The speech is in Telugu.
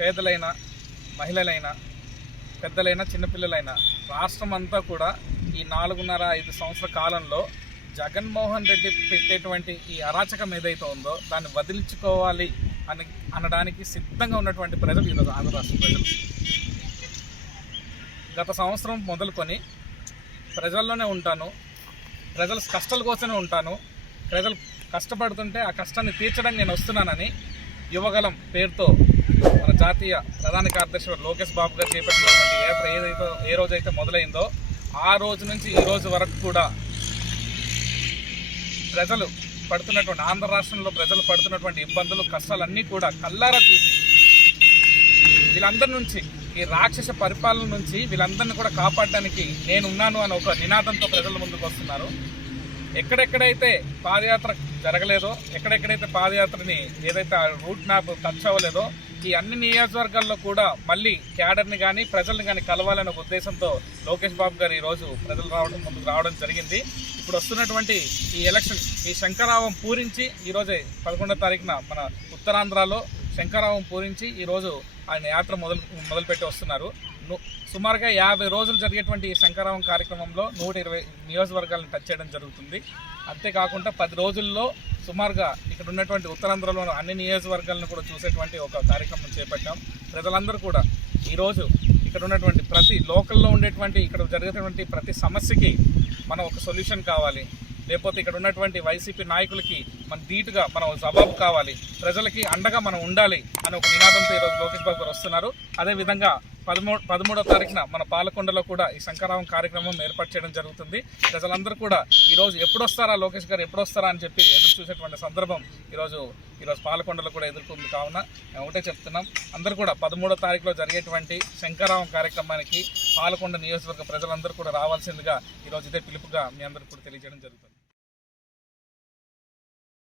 పేదలైన మహిళలైనా పెద్దలైనా చిన్నపిల్లలైనా రాష్ట్రం అంతా కూడా ఈ నాలుగున్నర ఐదు సంవత్సరాల కాలంలో జగన్మోహన్ రెడ్డి పెట్టేటువంటి ఈ అరాచకం ఏదైతే ఉందో దాన్ని వదిలించుకోవాలి అని అనడానికి సిద్ధంగా ఉన్నటువంటి ప్రజలు ఈరోజు ఆంధ్ర రాష్ట్ర ప్రజలు. గత సంవత్సరం మొదలుకొని ప్రజల్లోనే ఉంటాను ప్రజల కష్టాల కోసమే ఉంటాను ప్రజలు కష్టపడుతుంటే ఆ కష్టాన్ని తీర్చడానికి నేను వస్తున్నానని యువగలం పేరుతో మన జాతీయ ప్రధాన కార్యదర్శి లోకేష్ బాబు గారు చేపట్టినటువంటి యాత్ర ఏదైతే ఏ రోజైతే మొదలైందో ఆ రోజు నుంచి ఈ రోజు వరకు కూడా ప్రజలు పడుతున్నటువంటి ఆంధ్ర రాష్ట్రంలో ప్రజలు పడుతున్నటువంటి ఇబ్బందులు కష్టాలన్నీ కూడా కల్లారా చూసి వీళ్ళందరి నుంచి ఈ రాక్షస పరిపాలన నుంచి వీళ్ళందరినీ కూడా కాపాడడానికి నేనున్నాను అని ఒక నినాదంతో ప్రజల ముందుకు వస్తున్నారు. ఎక్కడెక్కడైతే పాదయాత్ర జరగలేదో ఎక్కడెక్కడైతే పాదయాత్రని ఏదైతే ఆ రూట్ మ్యాప్ టచ్ అవ్వలేదో ఈ అన్ని నియోజకవర్గాల్లో కూడా మళ్ళీ క్యాడర్ని కానీ ప్రజల్ని కానీ కలవాలనే ఒక ఉద్దేశంతో లోకేష్ బాబు గారు ఈరోజు ప్రజలు రావడం ముందుకు రావడం జరిగింది. ఇప్పుడు వస్తున్నటువంటి ఈ ఎలక్షన్ ఈ శంకరావం పూరించి ఈరోజే పదకొండో తారీఖున మన ఉత్తరాంధ్రలో శంకరావం పూరించి ఈరోజు ఆయన యాత్ర మొదలు మొదలుపెట్టి వస్తున్నారు. సుమారుగా యాభై రోజులు జరిగేటువంటి ఈ శంకరావం కార్యక్రమంలో నూట ఇరవై నియోజకవర్గాలను టచ్ చేయడం జరుగుతుంది. అంతేకాకుండా పది రోజుల్లో సుమారుగా ఇక్కడ ఉన్నటువంటి ఉత్తరాంధ్రలో అన్ని నియోజకవర్గాలను కూడా చూసేటువంటి ఒక కార్యక్రమం చేపట్టాం. ప్రజలందరూ కూడా ఈరోజు ఇక్కడ ఉన్నటువంటి ప్రతి లోకల్లో ఉండేటువంటి ఇక్కడ జరిగేటువంటి ప్రతి సమస్యకి మనం ఒక సొల్యూషన్ కావాలి. లేకపోతే ఇక్కడ ఉన్నటువంటి వైసీపీ నాయకులకి మన ధీటుగా మనం జవాబు కావాలి. ప్రజలకి అండగా మనం ఉండాలి అనే ఒక నినాదంతో ఈరోజు లోకేష్ బాబు గారు వస్తున్నారు. అదేవిధంగా పదమూడు పదమూడవ తారీఖున మన పాలకొండలో కూడా ఈ శంకరావం కార్యక్రమం ఏర్పాటు చేయడం జరుగుతుంది. ప్రజలందరూ కూడా ఈరోజు ఎప్పుడు వస్తారా లోకేష్ గారు ఎప్పుడు వస్తారా అని చెప్పి ఎదురు చూసేటువంటి సందర్భం ఈరోజు ఈరోజు పాలకొండలో కూడా ఎదుర్కొంది కావున మేము ఒకటే చెప్తున్నాం. అందరూ కూడా పదమూడో తారీఖులో జరిగేటువంటి శంకరావం కార్యక్రమానికి పాలకొండ నియోజకవర్గ ప్రజలందరూ కూడా రావాల్సిందిగా ఈరోజు ఇదే పిలుపుగా మీ అందరికీ కూడా తెలియజేయడం జరుగుతుంది.